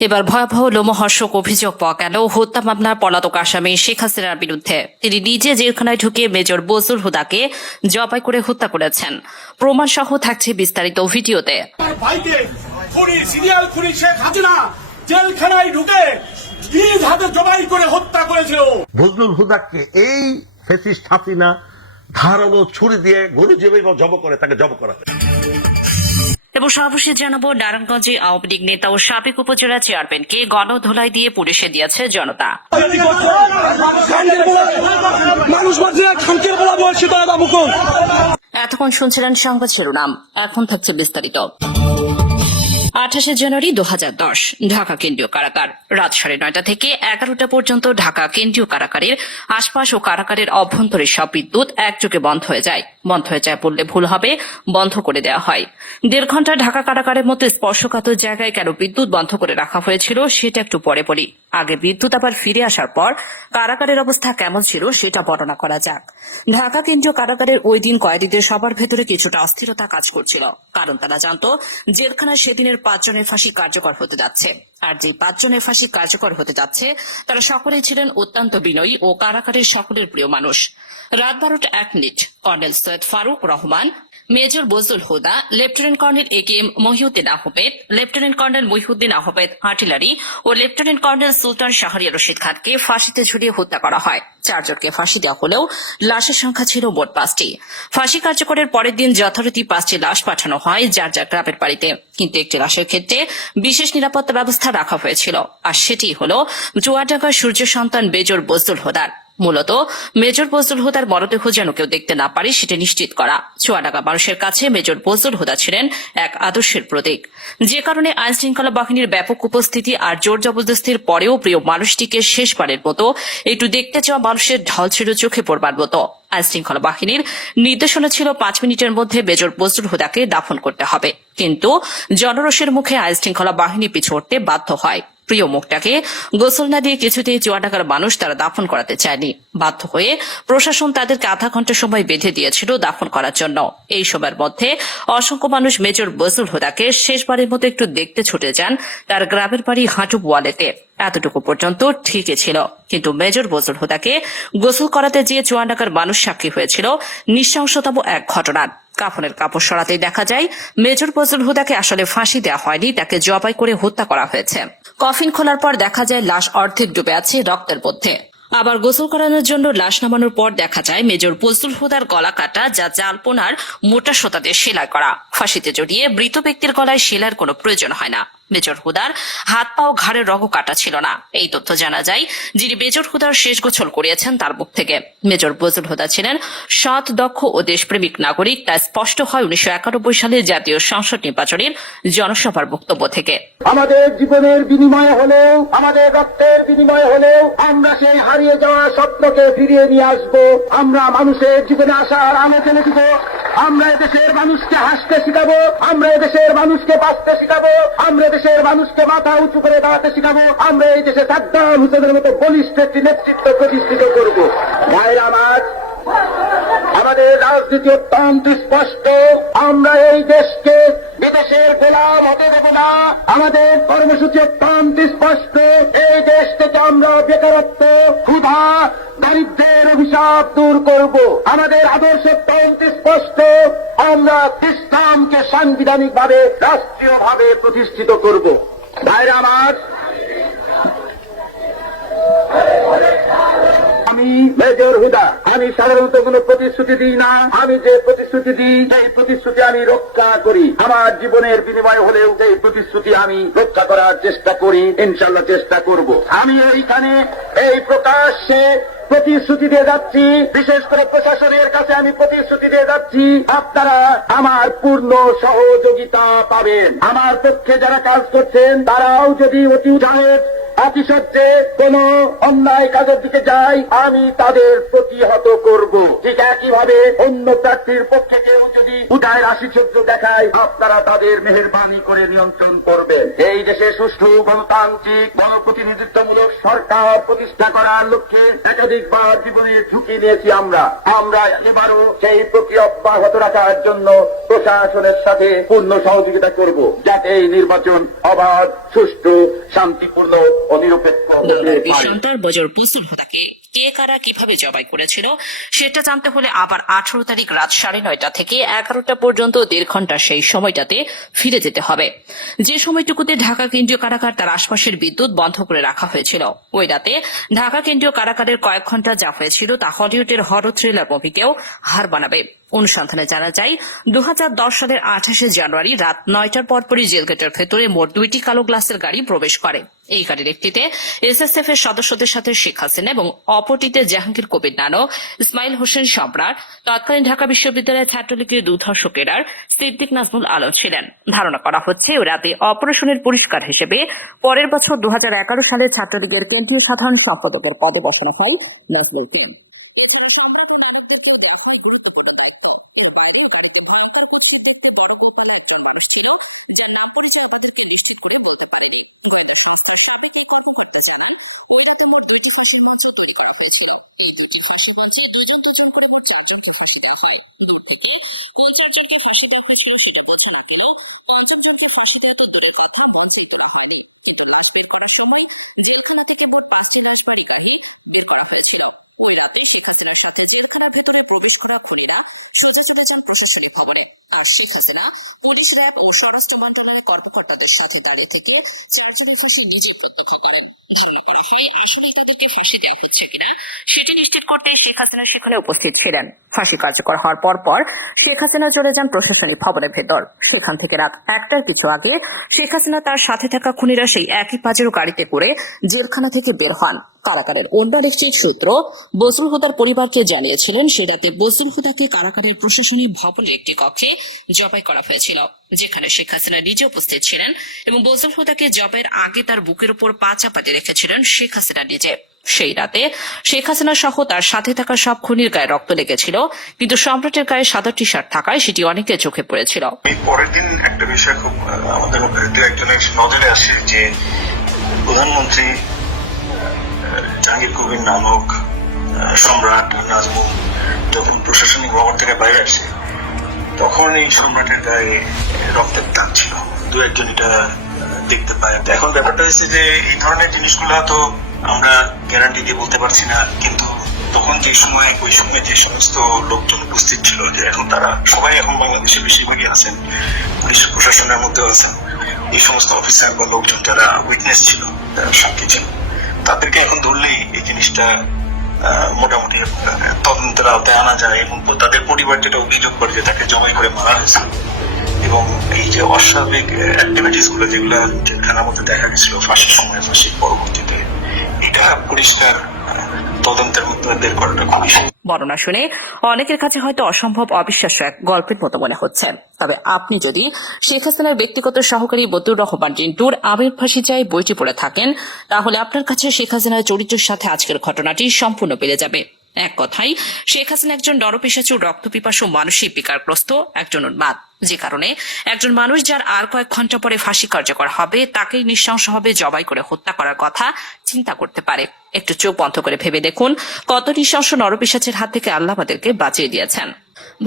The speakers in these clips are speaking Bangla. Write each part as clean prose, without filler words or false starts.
এবার ভয়াবহ লোমহর্ষক অভিযোগ পাওয়া গেল হত্যা মামলার পলাতক আসামি শেখ হাসিনার বিরুদ্ধে। তিনি নিজে জেলখানায় ঢুকে মেজর বজলুল হুদাকে জবাই করে হত্যা করেছেন। প্রমাণ সহ থাকছে বিস্তারিত ভিডিওতে। ভাইকে খুনি সিরিয়াল খুনি শেখ হাসিনা জেলখানায় ঢুকে নিজ হাতে জবাই করে হত্যা করেছিল। বজলুল হুদাকে এই ফ্যাসিস্ট হাসিনা ধারালো ছুরি দিয়ে গরু যেভাবে জব করে তাকে জব করা হয়। এবং সর্বশেষ জানাবো, নারায়ণগঞ্জে আওয়ামী লীগ নেতা ও সাবেক উপজেলা চেয়ারম্যানকে গণধোলাই দিয়ে পুলিশে দিয়েছে জনতা। এতক্ষণ শুনছিলেন সংবাদ শিরোনাম, এখন থাকছে বিস্তারিত। 28 জানুয়ারি 2010 ঢাকা কেন্দ্রীয় কারাগার রাত 9:30 থেকে 11টা পর্যন্ত ঢাকা কেন্দ্রীয় কারাগারের আশপাশ ও কারাগারের অভ্যন্তরে সব বিদ্যুৎ একযোগে বন্ধ হয়ে যায় বললে ভুল হবে, বন্ধ করে দেওয়া হয়। 1.5 ঘন্টা ঢাকা কারাগারের মধ্যে স্পর্শকাতর জায়গায় কেন বিদ্যুৎ বন্ধ করে রাখা হয়েছিল সেটা একটু পরে বলি। আগে বিদ্যুৎ আবার ফিরে আসার পর কারাগারের অবস্থা কেমন ছিল সেটা বর্ণনা করা যাক। ঢাকা কেন্দ্রীয় কারাগারের ওই দিন কয়েদিদের সবার ভেতরে কিছুটা অস্থিরতা কাজ করছিল, কারণ তারা জানত জেলখানায় সেদিনের 5 জনের ফাঁসি কার্যকর হতে যাচ্ছে। আর যে 5 জনের ফাঁসি কার্যকর হতে যাচ্ছে তারা সকলেই ছিলেন অত্যন্ত বিনয়ী ও কারাগারের সকলের প্রিয় মানুষ। রাত 12টা 1 minute colonel Syed Faruque Rahman, major Bazlul Huda, lieutenant colonel AKM Mohiuddin Ahmed, lieutenant colonel Mohiuddin Ahmed artillery ও লেফটেন্যান্ট কর্নেল সুলতান শাহরিয়ার রশিদ খানকে ফাঁসিতে ঝুলিয়ে হত্যা করা হয়। 4 জনকে ফাঁসি দেওয়া হলেও লাশের সংখ্যা ছিল মোট 5টি। ফাঁসি কার্যকরের পরের দিন যথারীতি 5টি লাশ পাঠানো হয় যার যার গ্রামের বাড়িতে, কিন্তু একটি লাশের ক্ষেত্রে বিশেষ নিরাপত্তা ব্যবস্থা রাখা হয়েছিল, আর সেটি হল চুয়াডাঙ্গার সূর্য সন্তান মেজর বজলুল হুদার। মূলত মেজর বজলুল হুদার মরদেহ যেন কেউ দেখতে না পারে সেটা নিশ্চিত করা। চুয়াডাঙ্গা মানুষের কাছে মেজর বজলুল হুদা ছিলেন এক আদর্শের প্রতীক, যে কারণে আইন শৃঙ্খলা বাহিনীর ব্যাপক উপস্থিতি আর জোর জবরদস্তির পরেও প্রিয় মানুষটিকে শেষবারের মতো একটু দেখতে চাওয়া মানুষের ঢল ছিল চোখে পড়বার মতো। আইন শৃঙ্খলা বাহিনীর নির্দেশনা ছিল 5 মিনিটের মধ্যে মেজর বজলুল হুদাকে দাফন করতে হবে, কিন্তু জনরোষের মুখে আইন শৃঙ্খলা বাহিনী পিছু হটতে বাধ্য হয়। প্রিয় মুখটাকে গোসল না দিয়ে কিছুতেই চুয়াডাঙ্গার মানুষ তারা দাফন করাতে চায়নি। বাধ্য হয়ে প্রশাসন তাদেরকে আধা ঘন্টা সময় বেঁধে দিয়েছিল দাফন করার জন্য। এই সময়ের মধ্যে অসংখ্য মানুষ মেজর বজলুল হুদাকে শেষবারের মতো একটু দেখতে ছুটে যান তার গ্রামের বাড়ি হাঁটু ওয়ালেতে। এতটুকু পর্যন্ত ঠিকই ছিল, কিন্তু মেজর বজলুল হুদাকে গোসল করাতে গিয়ে চুয়াডাঙ্গার মানুষ সাক্ষী হয়েছিল নৃশংসতম এক ঘটনার। কাফনের কাপড় সরাতেই দেখা যায় মেজর বজলুল হুদাকে আসলে ফাঁসি দেওয়া হয়নি, তাকে জবাই করে হত্যা করা হয়েছে। কফিন খোলার পর দেখা যায় লাশ অর্ধেক ডুবে আছে রক্তের মধ্যে। আবার গোসল করানোর জন্য লাশ নামানোর পর দেখা যায় মেজর বজলুল হুদার গলা কাটা, যা জালপোনার মোটা সুতা দিয়ে সেলাই করা। ফাঁসিতে জড়িয়ে মৃত ব্যক্তির গলায় সেলাইয়ের কোনো প্রয়োজন হয় না। মেজর হুদার হাত পা ও ঘাড়ের রগও কাটা ছিল না। এই তথ্য জানা যায় যিনি মেজর হুদার শেষ গোসল করিয়েছেন তার মুখ থেকে। মেজর বজলুল হুদা ছিলেন সৎ, দক্ষ ও দেশপ্রেমিক নাগরিক, তা স্পষ্ট হয় 1991 সালে জাতীয় সংসদ নির্বাচনের জনসভার বক্তব্য থেকে। আমাদের জীবনের বিনিময় হলেও, আমাদের রক্তের বিনিময় হলেও আমরা সেই হারিয়ে যাওয়া স্বপ্নকে ফিরিয়ে নিয়ে আসবো। আমরা মানুষের জীবনে আসার আলো ফেলে দিব। আমরা এদেশের মানুষকে হাসতে শিখাবো, আমরা এদেশের মানুষকে বাঁচতে শিখাবো, আমরা দেশের মানুষকে মাথা উঁচু করে দাঁড়াতে শিখাবো। আমরা এই দেশে সাদ্দাম হুসেনের মতো বলিষ্ঠ একটি নেতৃত্ব প্রতিষ্ঠিত করব। ভাইরা আমার, আমাদের রাজনীতি অত্যন্ত স্পষ্ট। আমরা এই দেশকে বিদেশের গোলাম হতে দেব না। আমাদের কর্মসূচি অত্যন্ত স্পষ্ট। এই দেশ থেকে আমরা বেকারত্ব, ক্ষুধা, দারিদ্র্যের অভিশাপ দূর করব। আমাদের আদর্শ অত্যন্ত স্পষ্ট। আমরা ইসলামকে সাংবিধানিকভাবে, রাষ্ট্রীয়ভাবে প্রতিষ্ঠিত করব। ভাইরা আমার, আমি মেজর হুদা, আমি সাধারণত কোন প্রতিশ্রুতি দিই না। আমি যে প্রতিশ্রুতি দিই সেই প্রতিশ্রুতি আমি রক্ষা করি। আমার জীবনের বিনিময় হলেও এই প্রতিশ্রুতি আমি রক্ষা করার চেষ্টা করি, ইনশাল্লাহ চেষ্টা করব। আমি এইখানে এই প্রকাশ্যে প্রতিশ্রুতি দিয়ে যাচ্ছি, বিশেষ করে প্রশাসনের কাছে আমি প্রতিশ্রুতি দিয়ে যাচ্ছি, আপনারা আমার পূর্ণ সহযোগিতা পাবেন। আমার পক্ষে যারা কাজ করছেন তারাও যদি অতি উৎসাহের আতিশয্যে কোন অন্যায় কাজের দিকে যায় আমি তাদের প্রতিহত করব। ঠিক একইভাবে অন্য প্রার্থীর পক্ষে কেউ যদি উদার আতিশয্য দেখায় আপনারা তাদের মেহেরবানি করে নিয়ন্ত্রণ করবেন। এই দেশে সুষ্ঠু গণতান্ত্রিক গণপ্রতিনিধিত্বমূলক সরকার প্রতিষ্ঠা করার লক্ষ্যে একাধিকবার জীবনের ঝুঁকি নিয়েছি আমরা এবারও সেই প্রক্রিয়া অব্যাহত রাখার জন্য প্রশাসনের সাথে পূর্ণ সহযোগিতা করব, যাতে এই নির্বাচন অবাধ, সুষ্ঠু, শান্তিপূর্ণ ও নিরপেক্ষ হতে পারে। বিষান্তর বজর বসুল হুদাকে কে কারা কিভাবে জবাই করেছিল সেটা জানতে হলে আবার 18 তারিখ রাত 9:30 থেকে 11টা পর্যন্ত 1.5 ঘন্টা সেই সময়টাতে ফিরে যেতে হবে, যে সময়টুকুতে ঢাকা কেন্দ্রীয় কারাগার তার আশপাশের বিদ্যুৎ বন্ধ করে রাখা হয়েছিল। ওই রাতে ঢাকা কেন্দ্রীয় কারাগারের কয়েক ঘন্টা যা হয়েছিল তা হলিউডের হরর থ্রিলার মুভিকেও হার বানাবে। অনুসন্ধানে জানা যায় 2010 সালের 28শে জানুয়ারি রাত 9টার পরপরই জেলগেটের ভেতরে মোট 2টি কালো গ্লাসের গাড়ি প্রবেশ করে। এই গাড়ির একটিতে এসএসএফ এর সদস্যদের সাথে শেখ হাসিনা এবং অপরটিতে জাহাঙ্গীর কবির নানক, ইসমাইল হোসেন সম্রাট, তৎকালীন ঢাকা বিশ্ববিদ্যালয়ের ছাত্রলীগের দুধর্ষ কেডার সিদ্দিক নাজমুল আলম ছিলেন। ধারণা করা হচ্ছে ওই রাতে অপারেশনের পরিষ্কার হিসেবে পরের বছর 2011 সালে ছাত্রলীগের কেন্দ্রীয় সাধারণ সম্পাদকের পদে বসানো হয় নাজমুল ইসলাম। জেলখানা থেকে মোট 5টি রাজবাড়ি গাড়ি বের করা হয়েছিল। ওই রাতে শেখ হাসিনার সাথে জেলখানার ভেতরে প্রবেশ করা খুনিরা সোজা চলে যান প্রশাসনিক ভবনে। আর শেখ হাসিনা পুলিশ, র্যাব ও স্বরাষ্ট্র মন্ত্রণালয়ের কর্মকর্তাদের সাথে দাঁড়িয়ে থেকে চার্জের অফিসে নিজের প্রত্যক্ষ করেন। আসলে তাদেরকে ফাঁসি দেওয়া হচ্ছে কিনা সেটি নিশ্চিত করতে শেখ হাসিনা সেখানে উপস্থিত ছিলেন। ফাঁসি কার্যকর হওয়ার পর শেখ হাসিনা চলে যান প্রশাসনিক ভবনের ভেতর। সেখান থেকে রাত 1টার কিছু আগে শেখ হাসিনা তার সাথে থাকা খুনিরা সেই একই পাজেরো গাড়িতে করে জেলখানা থেকে বের হন। কারাগারের অন্য একটি সূত্র বজলুল হুদার পরিবারকে জানিয়েছিলেন সে রাতে বজলুল হুদাকে কারাগারের প্রশাসনিক ভবনের একটি কক্ষে জবাই করা হয়েছিল, যেখানে শেখ হাসিনা নিজে উপস্থিত ছিলেন এবং বজলুল হুদাকে জবাইয়ের আগে তার বুকের উপর পা চাপা দিয়ে রেখেছিলেন শেখ হাসিনা নিজে। সেই রাতে শেখ হাসিনা সহ তার সাথে থাকা সব খুনির গায়ে রক্ত লেগেছিল, কিন্তু সম্রাটের গায়ে সাদা টি শার্ট থাকায় সেটি অনেকের চোখে পড়েছিল। পরের দিন একটা বিষয় খুব আমাদের মধ্যে একজনের নজরে আসে যে প্রধানমন্ত্রী জাহাঙ্গীর কবির নানক, সম্রাট, নাজমুল যখন প্রশাসনিক ভবন থেকে বাইরে আসে তখন এই সম্রাটের গায়ে রক্তের দাগ ছিল। দু একজন এটা দেখতে পায়। এখন ব্যাপারটা হচ্ছে যে এই ধরনের জিনিসগুলো তো আমরা গ্যারান্টি দিয়ে বলতে পারছি না, কিন্তু তখন যে সময় ওই সময় যে সমস্ত লোকজন উপস্থিত ছিল, যে এখন তারা সবাই এখন বাংলাদেশে বেশিরভাগই আছেন, পুলিশ প্রশাসনের মধ্যেও আছেন, এই সমস্ত অফিসার বা লোকজন যারা উইটনেস ছিল, সাক্ষী ছিল, তাদেরকে এখন ধরলেই এই জিনিসটা মোটামুটি তদন্তের আওতায় আনা যায় এবং তাদের পরিবার যেটা অভিযোগ করে যে তাকে জবাই করে মারা হয়েছে এবং এই যে অস্বাভাবিক অ্যাক্টিভিটিস গুলো যেগুলো জেলখানার মধ্যে দেখা গেছিল ফাঁসির সময়, ফাঁসির পরবর্তীতে, এটা পরিষ্কার তদন্তের মধ্যে বের করাটা খুবই। বর্ণনা শুনে অনেকের কাছে হয়তো অসম্ভব অবিশ্বাস্য এক গল্পের মতো মনে হচ্ছে, তবে আপনি যদি শেখ হাসিনার ব্যক্তিগত সহকারী বদিউর রহমান রিন্টুর আমির ফাঁসি চাই বইটি পড়ে থাকেন, তাহলে আপনার কাছে শেখ হাসিনার চরিত্রের সাথে আজকের ঘটনাটি সম্পূর্ণ পেরে যাবে। এক কথাই শেখ হাসিনা একজন নরপিশাচু, রক্তপিপাসু, মানসিক বিকারগ্রস্ত একজন উন্মাদ, যে কারণে একজন মানুষ যার আর কয়েক ঘন্টা পরে ফাঁসি কার্যকর হবে তাকেই নৃশংসভাবে জবাই করে হত্যা করার কথা চিন্তা করতে পারে। একটু চোখ বন্ধ করে ভেবে দেখুন কত নৃশংস নরপিশাচের হাত থেকে আল্লাহ আমাদেরকে বাঁচিয়ে দিয়েছেন।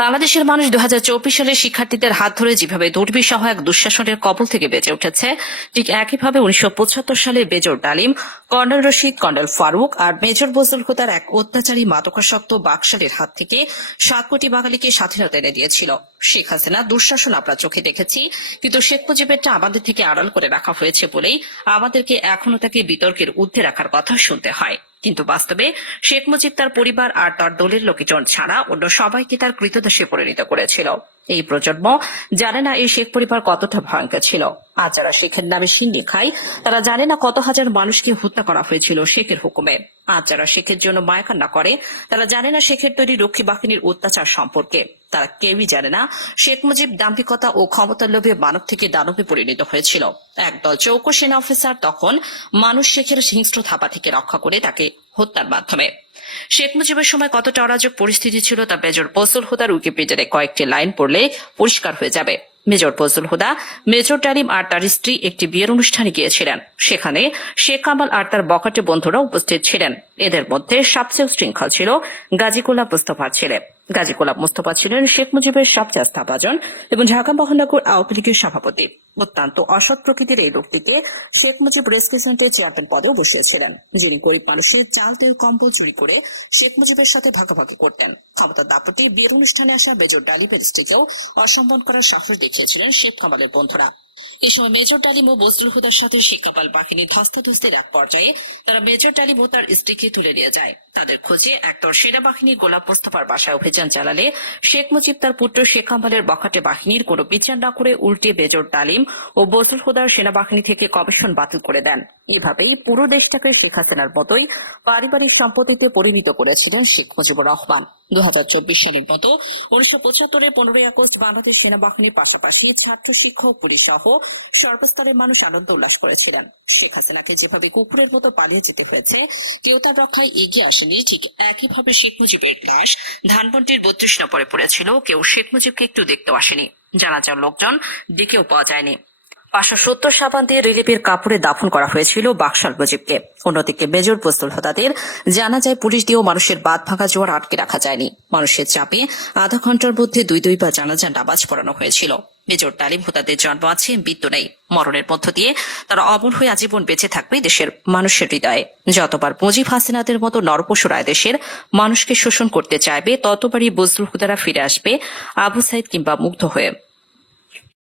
বাংলাদেশের মানুষ 2024 সালে শিক্ষার্থীদের হাত ধরে যেভাবে দুর্বিষহ এক দুঃশাসনের কবল থেকে বেঁচে উঠেছে, ঠিক একইভাবে 1975 সালে মেজর ডালিম, কর্নেল রশিদ, কর্নেল ফারুক আর মেজর বজলুল হুদার এক অত্যাচারী মাদকাসক্ত বাকশালীর হাত থেকে 7 কোটি বাঙালিকে স্বাধীনতা এনে দিয়েছিল। শেখ হাসিনা দুঃশাসন আমরা চোখে দেখেছি, কিন্তু শেখ মুজিবেরটা আমাদের থেকে আড়াল করে রাখা হয়েছে বলেই আমাদেরকে এখনো তাকে বিতর্কের ঊর্ধ্বে রাখার কথা শুনতে হয়। কিন্তু বাস্তবে শেখ মুজিব তার পরিবার আর তার দলের লোকজন ছাড়া অন্য সবাইকে তার কৃতদাসে পরিণত করেছিল। এই প্রজন্ম জানে না এই শেখ পরিবার কতটা ভয়ঙ্কর ছিল। আর যারা শেখের নামে সিন্নি খায় তারা জানে না কত হাজার মানুষকে হত্যা করা হয়েছিল শেখের হুকুমে। আর যারা শেখের জন্য মায়া কান্না করে তারা জানে না শেখের তৈরি রক্ষী বাহিনীর অত্যাচার সম্পর্কে। তারা কেউই জানে না শেখ মুজিব দাম্ভিকতা ও ক্ষমতার লোভে মানব থেকে দানবে পরিণত হয়েছিল। একদল চৌকো সেনা অফিসার তখন মানুষ শেখের হিংস্র থাপা থেকে রক্ষা করে তাকে হত্যার মাধ্যমে। শেখ মুজিবের সময় কতটা অরাজক পরিস্থিতি ছিল তা মেজর ফজলুল হুদার উইকিপিডিয়ায় কয়েকটি লাইন পড়লে পরিষ্কার হয়ে যাবে। মেজর ফজলুল হুদা, মেজর ডালিম আর তার স্ত্রী একটি বিয়ের অনুষ্ঠানে গিয়েছিলেন। সেখানে শেখ কামাল আর তার বখাটে বন্ধুরা উপস্থিত ছিলেন। এদের মধ্যে সবচেয়ে উশৃঙ্খল ছিল গাজী গোলাম মোস্তফার ছেলে। গাজী গোলাম মোস্তফা ছিলেন শেখ মুজিবের সবচেয়ে আস্থাভাজন এবং ঢাকা মহানগর আওয়ামী লীগের সভাপতি। অত্যন্ত অসৎ প্রকৃতির এই লোকটিকে শেখ মুজিব রেসপিডেন্টের চেয়ারম্যান পদেও বসিয়েছিলেন, যিনি গরিব মানুষের চাল তেল কম্বল চুরি করে শেখ মুজিবের সাথে ভাগাভাগি করতেন। ক্ষমতার দাপটে বিয়ের অনুষ্ঠানে আসা মেজর ডালিমের স্ত্রীকেও অসম্মান করার সাহস দেখিয়েছিলেন শেখ কামালের বন্ধুরা। এই সময় মেজর ডালিম ও বজলুল হুদার সাথে শেখ কামাল বাহিনীর ধস্তাধস্তির এক পর্যায়ে তারা মেজর ডালিম ও তার স্ত্রীকে তুলে নিয়ে যায়। তাদের খোঁজে একদল সেনাবাহিনী গোলাম মোস্তফার বাসায় অভিযান চালালে শেখ মুজিব তার পুত্র শেখ কামালের বখাটে বাহিনীর কোনো বিচার না করে উল্টে মেজর ডালিম ও বজলুল হুদার সেনাবাহিনী থেকে কমিশন বাতিল করে দেন। এভাবেই পুরো দেশটাকে শেখ হাসিনার মতোই পারিবারিক সম্পত্তিতে পরিণত করেছিলেন শেখ মুজিবুর রহমান। 2024 সালের মতো 1975-এর 15 আগস্ট বাংলাদেশ সেনাবাহিনীর পাশাপাশি ছাত্র, শিক্ষক, পুলিশ সহ সর্বস্তরের মানুষ আনন্দ উল্লাস করেছিলেন। শেখ হাসিনাকে যেভাবে কুকুরের মতো পালিয়ে যেতে হয়েছে, কেউ তার রক্ষায় এগিয়ে আসেনি, ঠিক একইভাবে শেখ মুজিবের লাশ ধানমন্ডির 32 নম্বরে পড়েছিল। কেউ শেখ মুজিবকে একটু দেখতেও আসেনি। জানাজার লোকজন দিকেও পাওয়া যায়নি। 570 সাবান দিয়ে রিলিফের কাপড়ে দাফন করা হয়েছিল বাকশাল মুজিবকে। অন্যদিকে মেজর ফজলুল হুদাদের জানাজায় পুলিশ দিয়েও মানুষের বাদ ভাঙা জোয়ার আটকে রাখা যায়নি। মানুষের চাপে আধা ঘন্টার মধ্যে দুই বার জানাজার নামাজ পড়ানো হয়েছিল। মেজর ডালিম হুদাদের জন্ম আছে, মৃত্যু নেই। মরণের মধ্য দিয়ে তারা অমর হয়ে আজীবন বেঁচে থাকবে দেশের মানুষের হৃদয়ে। যতবার মুজিব হাসিনাদের মতো নরপশুরা দেশের মানুষকে শোষণ করতে চাইবে, ততবারই বজলুল হুদারা ফিরে আসবে আবু সাইদ কিংবা মুগ্ধ হয়ে।